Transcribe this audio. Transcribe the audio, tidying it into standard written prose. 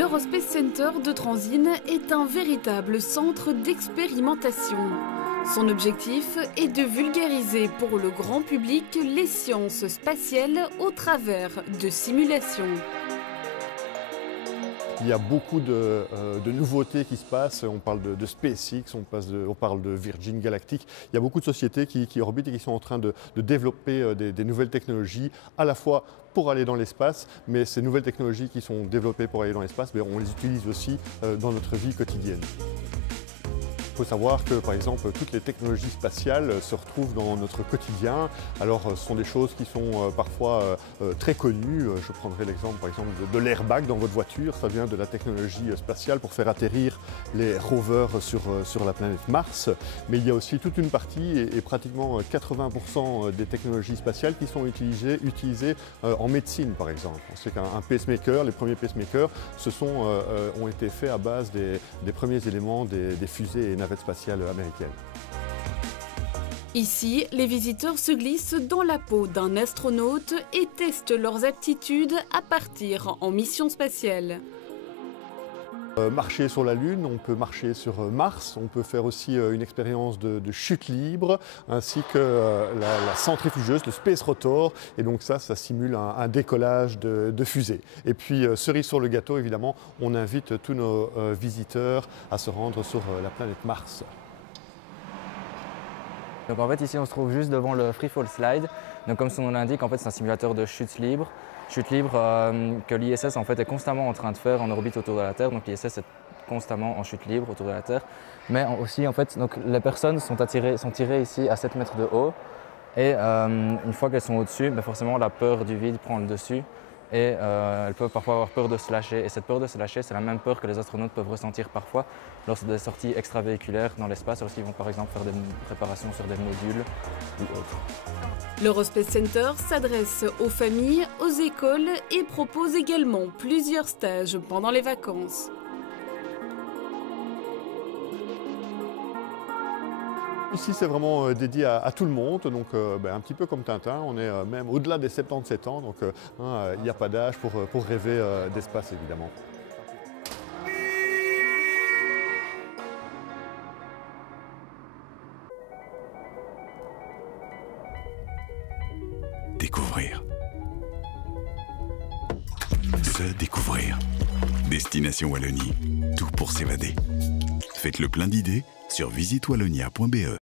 L'Eurospace Center de Transine est un véritable centre d'expérimentation. Son objectif est de vulgariser pour le grand public les sciences spatiales au travers de simulations. Il y a beaucoup de nouveautés qui se passent. On parle de SpaceX, on parle de Virgin Galactic. Il y a beaucoup de sociétés qui orbitent et qui sont en train de développer des nouvelles technologies, à la fois pour aller dans l'espace, mais ces nouvelles technologies qui sont développées pour aller dans l'espace, on les utilise aussi dans notre vie quotidienne. Il faut savoir que, par exemple, toutes les technologies spatiales se retrouvent dans notre quotidien. Alors, ce sont des choses qui sont parfois très connues. Je prendrai l'exemple, par exemple, de l'airbag dans votre voiture. Ça vient de la technologie spatiale pour faire atterrir les rovers sur la planète Mars. Mais il y a aussi toute une partie, et pratiquement 80% des technologies spatiales qui sont utilisées en médecine, par exemple. C'est qu'un pacemaker, les premiers pacemakers, ont été faits à base des premiers éléments des fusées et navettes spatiales américaines. Ici, les visiteurs se glissent dans la peau d'un astronaute et testent leurs aptitudes à partir en mission spatiale. Marcher sur la Lune, on peut marcher sur Mars, on peut faire aussi une expérience de chute libre, ainsi que la centrifugeuse, le Space Rotor, et donc ça simule un décollage de fusée. Et puis, cerise sur le gâteau, évidemment, on invite tous nos visiteurs à se rendre sur la planète Mars. Donc en fait ici on se trouve juste devant le Free Fall Slide. Donc comme son nom l'indique, en fait c'est un simulateur de chute libre. Chute libre que l'ISS en fait est constamment en train de faire en orbite autour de la Terre. Donc l'ISS est constamment en chute libre autour de la Terre. Mais aussi en fait donc, les personnes sont tirées ici à 7 mètres de haut. Et une fois qu'elles sont au-dessus, forcément la peur du vide prend le dessus. Et elles peuvent parfois avoir peur de se lâcher. Et cette peur de se lâcher, c'est la même peur que les astronautes peuvent ressentir parfois lors des sorties extravéhiculaires dans l'espace, lorsqu'ils vont par exemple faire des réparations sur des modules ou autres. L'Eurospace Center s'adresse aux familles, aux écoles et propose également plusieurs stages pendant les vacances. Ici, c'est vraiment dédié à tout le monde, donc un petit peu comme Tintin, on est même au-delà des 77 ans, donc il n'y a pas d'âge pour rêver d'espace, évidemment. Découvrir. Se découvrir. Destination Wallonie, tout pour s'évader. Faites le plein d'idées sur visitewallonia.be.